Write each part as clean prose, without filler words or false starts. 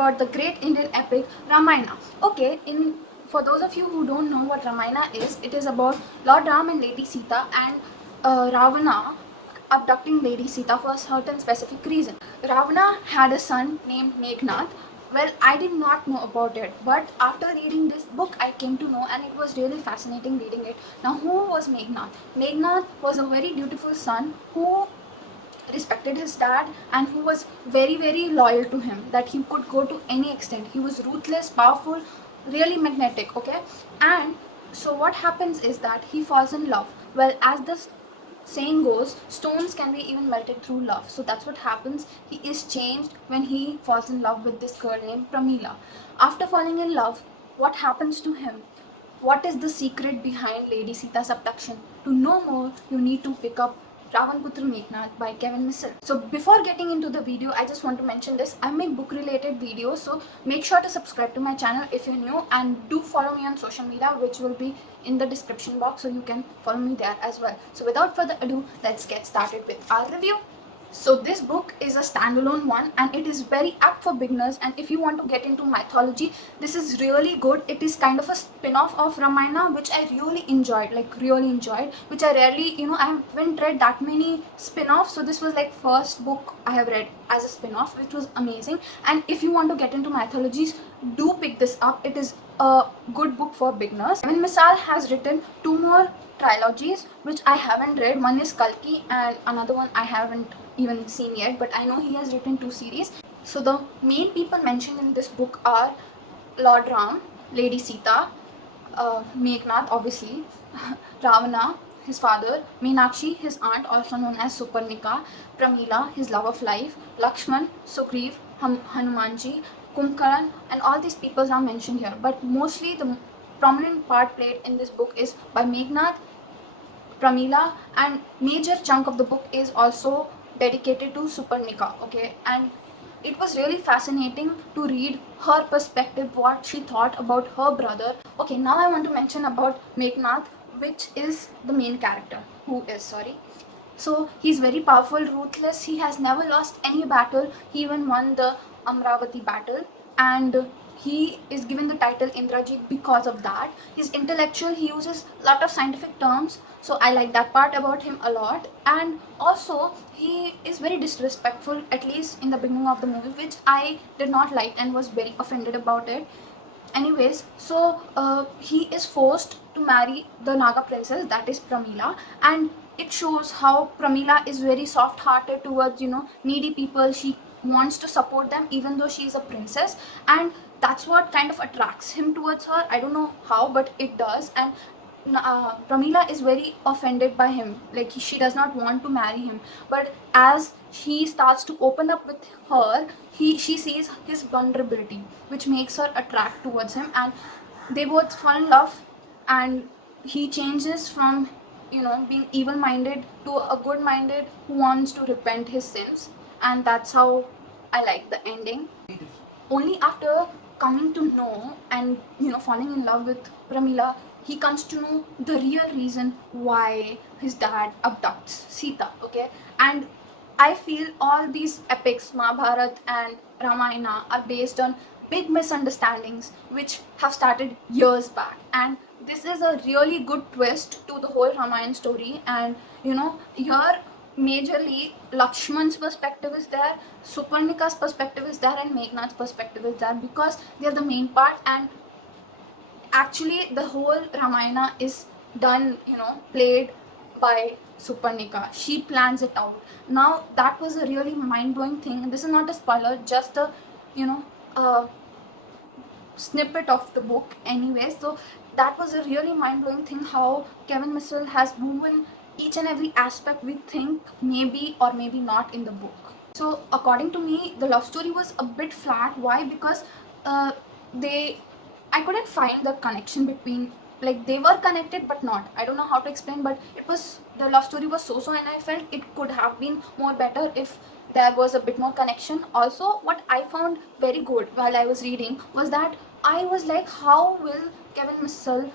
about the great Indian epic Ramayana. Okay, for those of you who don't know what Ramayana is, it is about Lord Ram and Lady Sita and Ravana abducting Lady Sita for a certain specific reason. Ravana had a son named Meghnad. Well, I did not know about it, but after reading this book, I came to know, and it was really fascinating reading it. Now, who was Meghnad? Meghnad was a very dutiful son who respected his dad and who was very loyal to him, that he could go to any extent. He was ruthless, powerful, really magnetic. Okay, and so what happens is that he falls in love. Well, as the saying goes, stones can be even melted through love. So that's what happens. He is changed when he falls in love with this girl named Pramila. After falling in love, what happens to him? What is the secret behind Lady Sita's abduction? To know more, you need to pick up Ravanputra Meghnad by Kevin Missel. So before getting into the video, I just want to mention this. I make book related videos, so make sure to subscribe to my channel if you're new, and do follow me on social media, which will be in the description box, so you can follow me there as well. So without further ado, let's get started with our review. So this book is a standalone one, and it is very apt for beginners, and if you want to get into mythology, this is really good. It is kind of a spin-off of Ramayana, which I really enjoyed, which I rarely, I haven't read that many spin-offs, so this was like first book I have read as a spin-off, which was amazing. And if you want to get into mythologies, do pick this up. It is a good book for beginners. Kevin Missal has written two more trilogies which I haven't read. One is Kalki and another one I haven't even seen yet, but I know he has written two series. So the main people mentioned in this book are Lord Ram, Lady Sita, Meghnad obviously, Ravana, his father, Meenakshi, his aunt, also known as Suparnika, Pramila, his love of life, Lakshman, Sugriv, Hanumanji, Kumbhakarna, and all these peoples are mentioned here. But mostly the prominent part played in this book is by Meghnad, Pramila, and major chunk of the book is also dedicated to Suparnika. Okay, and it was really fascinating to read her perspective, what she thought about her brother. Okay, now I want to mention about Meghnad, which is the main character. So he's very powerful, ruthless. He has never lost any battle. He even won the Amravati battle, and he is given the title Indrajit because of that. He's intellectual. He uses a lot of scientific terms, so I like that part about him a lot. And also, he is very disrespectful, at least in the beginning of the movie, which I did not like and was very offended about it. Anyways, so he is forced to marry the Naga princess, that is Pramila, and it shows how Pramila is very soft-hearted towards, needy people. She wants to support them even though she is a princess, and that's what kind of attracts him towards her. I don't know how, but it does. And Pramila is very offended by him. Like, she does not want to marry him. But as he starts to open up with her, she sees his vulnerability, which makes her attract towards him, and they both fall in love. And he changes from being evil-minded to a good-minded who wants to repent his sins, and that's how I like the ending. Only after coming to know and falling in love with Pramila, he comes to know the real reason why his dad abducts Sita. Okay, and I feel all these epics, Mahabharata and Ramayana, are based on big misunderstandings which have started years back, and this is a really good twist to the whole Ramayana story. And here majorly Lakshman's perspective is there, Suparnika's perspective is there, and Meghnad's perspective is there, because they are the main part. And actually the whole Ramayana is done, played by Suparnika. She plans it out. Now that was a really mind-blowing thing. This is not a spoiler, just a snippet of the book anyway. So that was a really mind-blowing thing, how Kevin Missel has woven each and every aspect we think maybe or maybe not in the book. So according to me, the love story was a bit flat. Why? Because I couldn't find the connection between, like, they were connected but not. I don't know how to explain, but the love story was so, and I felt it could have been more better if there was a bit more connection. Also, what I found very good while I was reading was that I was like, how will Kevin Missel,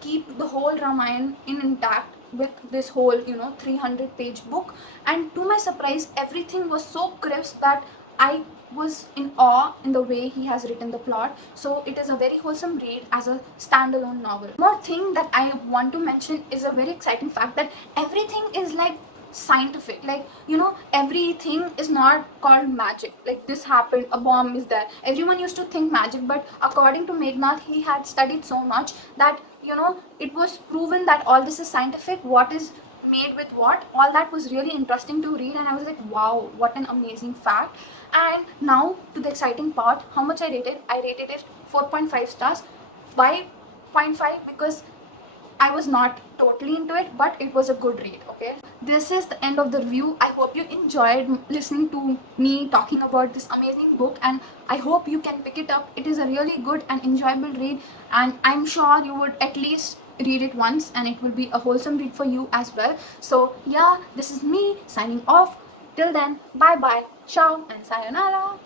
keep the whole Ramayana intact with this whole, 300-page book? And to my surprise, everything was so crisp that I was in awe in the way he has written the plot. So it is a very wholesome read as a standalone novel. More thing that I want to mention is a very exciting fact that everything is like scientific. Like, you know, everything is not called magic. Like, this happened, a bomb is there. Everyone used to think magic, but according to Meghnad, he had studied so much that, you know, it was proven that all this is scientific. What is made with what, all that was really interesting to read, and I was like, wow, what an amazing fact. And now to the exciting part, how much I rated it 4.5 stars. Why 0.5? Because I was not totally into it, but it was a good read. Okay, this is the end of the review. I hope you enjoyed listening to me talking about this amazing book, and I hope you can pick it up. It is a really good and enjoyable read, and I'm sure you would at least read it once, and it will be a wholesome read for you as well. So yeah, this is me signing off. Till then, bye bye, ciao, and sayonara.